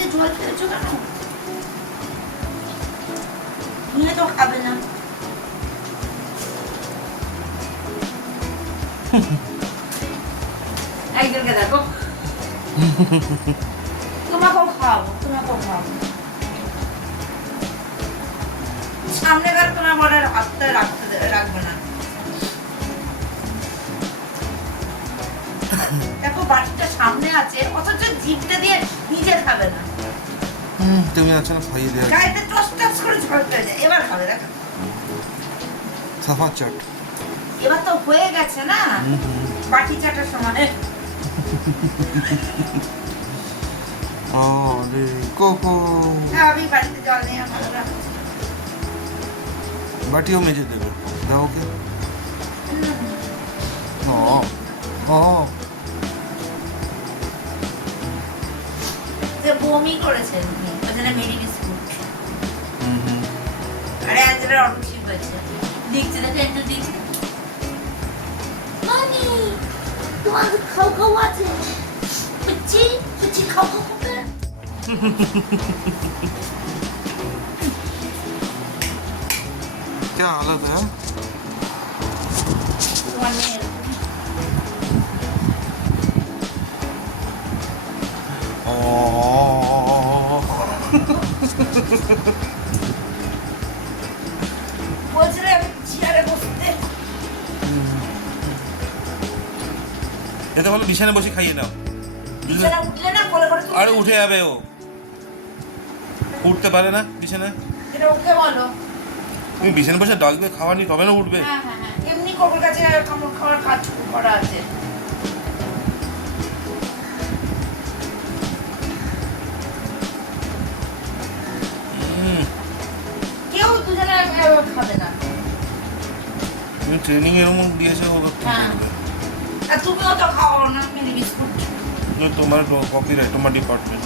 মধ্যে জল ফেলছো কেন? নিয়ে তো খাবে না। একজনকে দেখো, তোমাকেও খাওয়াবো, তোমাকেও খাওয়াবো। সামনে গেলে তোমার বলে হাতটা রাখবে না। দেখো বাটিটা সামনে আছে, অথচ জিভটা দিয়ে নিজে খাবে না। তুমি আছো না, খাইয়ে দেওয়া গায়েতে টস টস করে ঝরতে যায়, এবার খাবে। দেখো সাফা চাট। এবার তো হয়ে গেছে না বাটি চাটার সময়। আরে কোকো, আমি বাড়িতে জল নিয়ে ভালো রাখবো। বাটিও মেজে দেবে, দাও ওকে। ও ও যে বমি করেছেন ওই জন্য মেরি বিস্কুট। আরে আজকে অটো ঠিক হয়েছে, দেখছি দেখো একটু দেখছি। মানি তোমার খাও খাও আছে, পিচ্ছি পিচ্ছি খাও খাও করতে। क्या हालत है? তোমার মেয়ের বলছিলে আমি চেয়ারে বসতে। এতে বলো বিছানায় বসে খাইয়ে নাও। বিছানা উঠলে না কোলে করে আরে উঠে যাবে ও, উঠতে পারে না বিছানায়। এটা ওকে বলো। তুমি বিছানায় বসে ডাকবে খাওয়ানি, তবে না উঠবে। হ্যাঁ হ্যাঁ হ্যাঁ, এমনি কোকোর কাছে কামড় খাওয়ার কাজ করা আছে। কেউ দুজনে খাবে না। তুমি ট্রেনিং এর মধ্যে দিয়েছো ওকে। হ্যাঁ। আর তুমিও তো খাও না মেরি বিস্কুট। তোমার কপিরাইট, তোমার ডিপার্টমেন্ট।